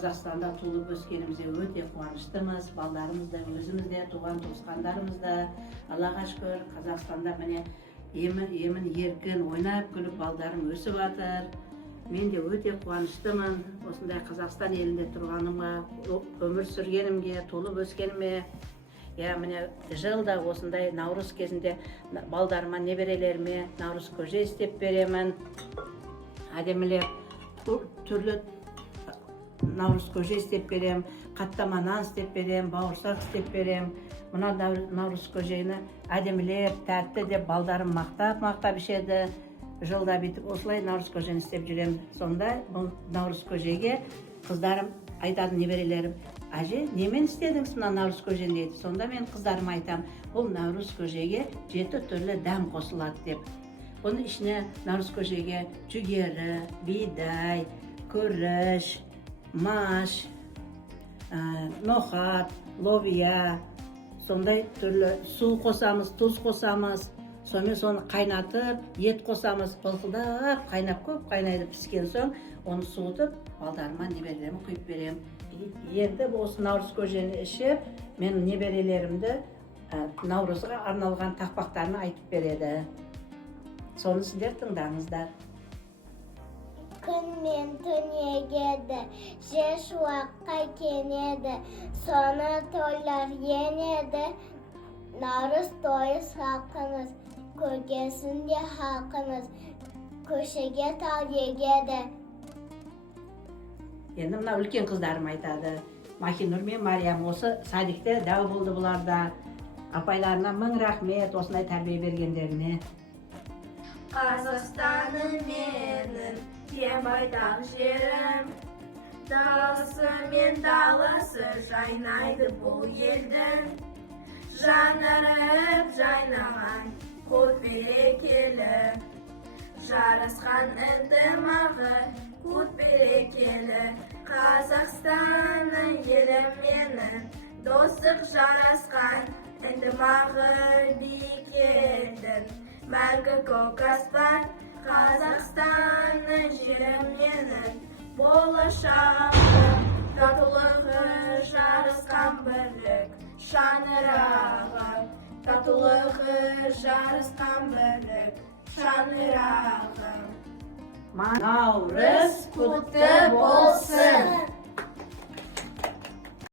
Қазақстанда туылып өскенімізге өте қуаныштымыз. Балдарымыз да, өзіміз де, туған туысқандарымыз да. Аллаға шүкір, Қазақстанда міне емін еркін ойнап күліп балдарым өсіп жатыр. Мен де өте қуаныштымын. Осындай Қазақстан елінде тұрғаныма, өмір сүргенімге, туылып өскеніме. Міне жылда осындай наурыз кезінде балдарыма, неберелеріме наурыз көже істеп беремін. Әдемілеп түрлі наурыз көже істеп берем, қаттама нан істеп берем, бауырсақ істеп берем. Мына наурыз көжені әдемілеп, тәтті деп балдарым мақтап ішеді. Жылда бітіп осылай наурыз көжені істеп жүрем. Сонда бұл наурыз көжеге қыздарым айтады, неберелерім: әже, немен істедіңіз мына наурыз көжені дейді. Сонда мен қыздарым айтам, бұл наурыз көжеге 7 түрлі дәм қосылады деп. Оның ішіне наурыз көжеге жүгері, бидай, күріш, маш, ноқат, лобия, сондай түрлі су қосамыз, тұз қосамыз. Сонымен соны қайнатып, ет қосамыз, былқылдап, қайнап көп қайнайды. Піскен соң оны суытып, балдарыма, неберелеріме құйып берем. Енді осы наурыз көжені ішіп, мен неберелерімді наурызға арналған тақпақтарын айтып береді. Соны сіздер тыңдаңыздар. Күн мен түн егеді, жер шуаққа кенеді, соны тойлар енеді. Наурыз тойы салқыныз, көргесінде халқыңыз, көшеге тал егеді. Енді мына үлкен қыздарым айтады. Махинур мен Мариям осы садикте дәу болды бұларда. Апайларына мың рахмет осындай тәрбие бергендеріне. Қазақстаным менің кең байтақ жерім, даласы мен даласы жайнайды бұл елдің. Жанарып жайнаған көк берекелі, жарасқан ынтымағы көк берекелі. Қазақстанның елім менің, достық жарасқан ынтымағы биік елдің. Мәңгі көк аспан, Қазақстанның жерім менің, болашағы, татулығы жарасқан бірлік, шаңырағы, татулығы жарасқан бірлік, шаңырағы. Наурыз құтты болсын!